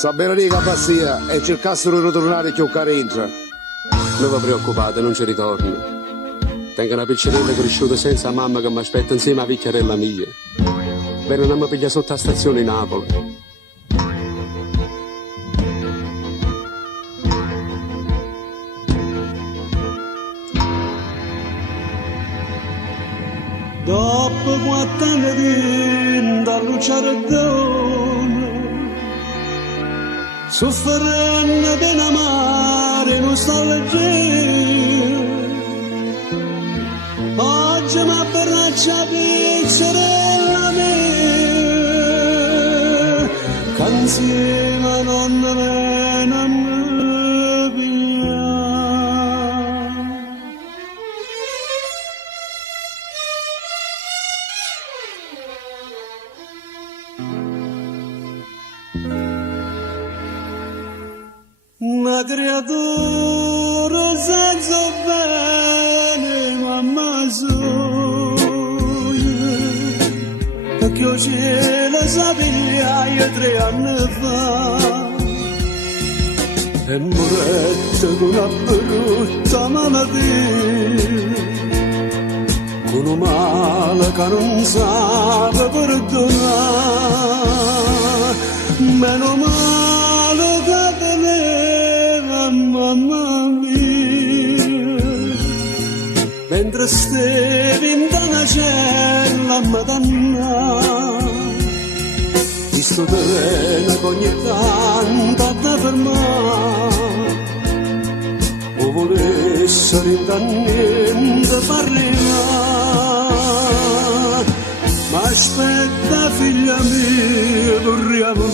Sa bene lì che passia e cercassero di ritornare che occare entra. Non vi preoccupate, non ci ritorno. Tengo una piccerella cresciuta senza mamma che mi aspetta insieme a picchiarella mia. Bene, non mi piglia sotto la stazione Napoli. Dopo 4 anni da Luciardone, sofferendo per amare non sta leggendo. Oggi mi abbraccia pizzerella mia, che insieme non me ne piglia. Una creatura senza bene, mamma soia, perché io ce la sapevo 3 anni fa, e morette con una brutta malattia, con un male che non sa perdonare, meno male che mamma mia, mentre stevi in una cella madonna, visto terreno che ogni tanto da fermare, o volesse rintanniente parlare, ma aspetta figlia mia, vorremmo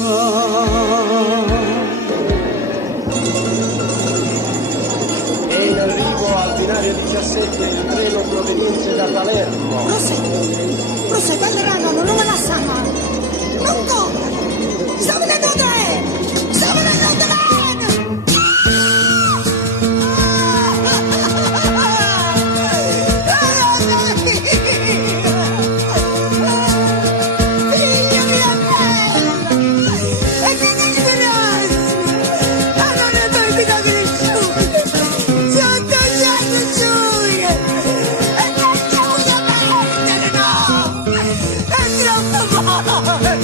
in arrivo al binario 17 il treno proveniente da Palermo. Prosegue, Allerano, non me la sa mai. Non torna! Sta venendo treno! Sta venendo treno! Figlia mia bella! E che ti diversi? Ah, non è dormita cresciuta! Sotto il cielo giuria! E che c'è una perdere, no! È troppo male!